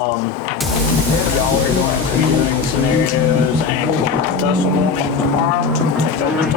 Y'all are going to be doing scenarios and testimony tomorrow. Take that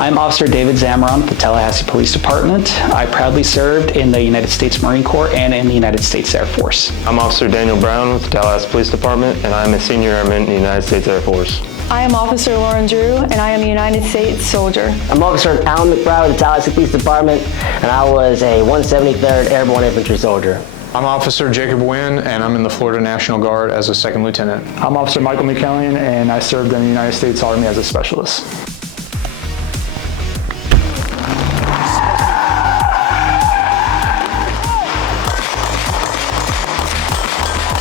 I'm Officer David Zamron with the Tallahassee Police Department. I proudly served in the United States Marine Corps and in the United States Air Force. I'm Officer Daniel Brown with the Tallahassee Police Department, and I'm a senior airman in the United States Air Force. I am Officer Lauren Drew, and I am a United States soldier. I'm Officer Alan McBride with the Tallahassee Police Department, and I was a 173rd Airborne Infantry soldier. I'm Officer Jacob Wynn, and I'm in the Florida National Guard as a second lieutenant. I'm Officer Michael McKellian, and I served in the United States Army as a specialist.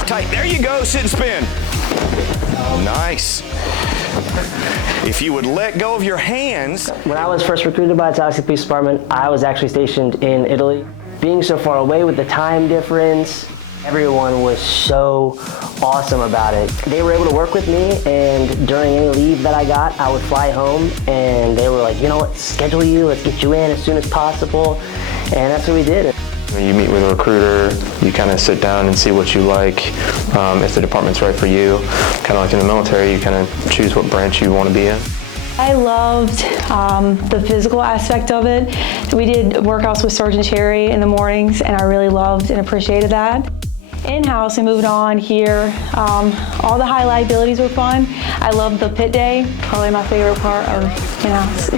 Tight. There you go. Sit and spin. Nice. If you would let go of your hands. When I was first recruited by the Tallahassee Police Department, I was actually stationed in Italy. Being so far away with the time difference, everyone was so awesome about it. They were able to work with me, and during any leave that I got, I would fly home, and they were like, you know what, schedule you, let's get you in as soon as possible, and that's what we did. When you meet with a recruiter, you kind of sit down and see what you like, if the department's right for you. Kind of like in the military, you kind of choose what branch you want to be in. I loved the physical aspect of it. We did workouts with Sergeant Cherry in the mornings, and I really loved and appreciated that. In-house, I moved on here. All the high liabilities were fun. I loved the pit day, probably my favorite part of in-house.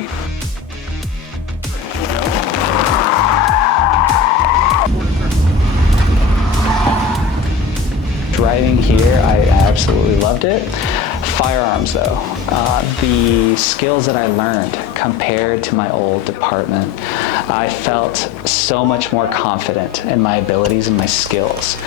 Driving here, I absolutely loved it. Firearms though, the skills that I learned compared to my old department, I felt so much more confident in my abilities and my skills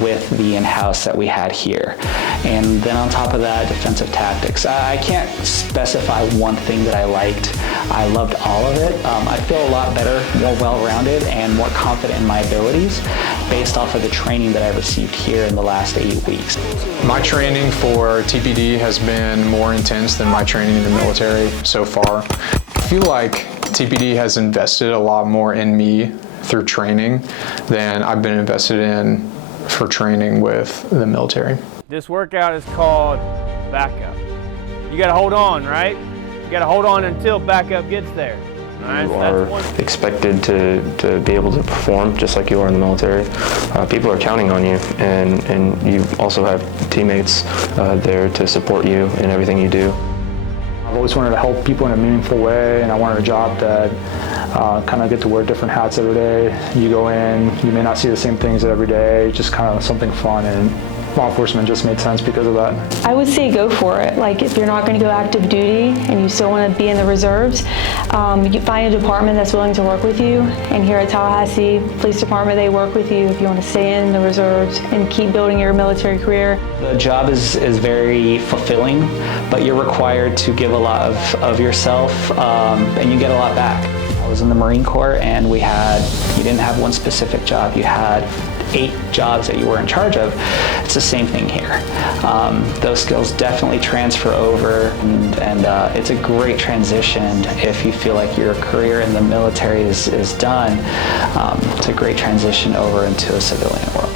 with the in-house that we had here. And then on top of that, defensive tactics. I can't specify one thing that I liked. I loved all of it. I feel a lot better, more well-rounded, and more confident in my abilities based off of the training that I received here in the last 8 weeks. My training for TPD has been more intense than my training in the military so far. I feel like TPD has invested a lot more in me through training than I've been invested in for training with the military. This workout is called backup. You gotta hold on, right? You gotta hold on until backup gets there. You are expected to be able to perform just like you are in the military. People are counting on you, and you also have teammates there to support you in everything you do. I've always wanted to help people in a meaningful way, and I wanted a job that kind of get to wear different hats every day. You go in, you may not see the same things every day, just kind of something fun, and law enforcement just made sense because of that. I would say go for it. Like, if you're not going to go active duty and you still want to be in the reserves, you find a department that's willing to work with you. And here at Tallahassee Police Department, they work with you if you want to stay in the reserves and keep building your military career. The job is very fulfilling, but you're required to give a lot of yourself, and you get a lot back. I was in the Marine Corps, and you didn't have one specific job. You had 8 jobs that you were in charge of. It's the same thing here. Those skills definitely transfer over, and it's a great transition if you feel like your career in the military is done. It's a great transition over into a civilian world.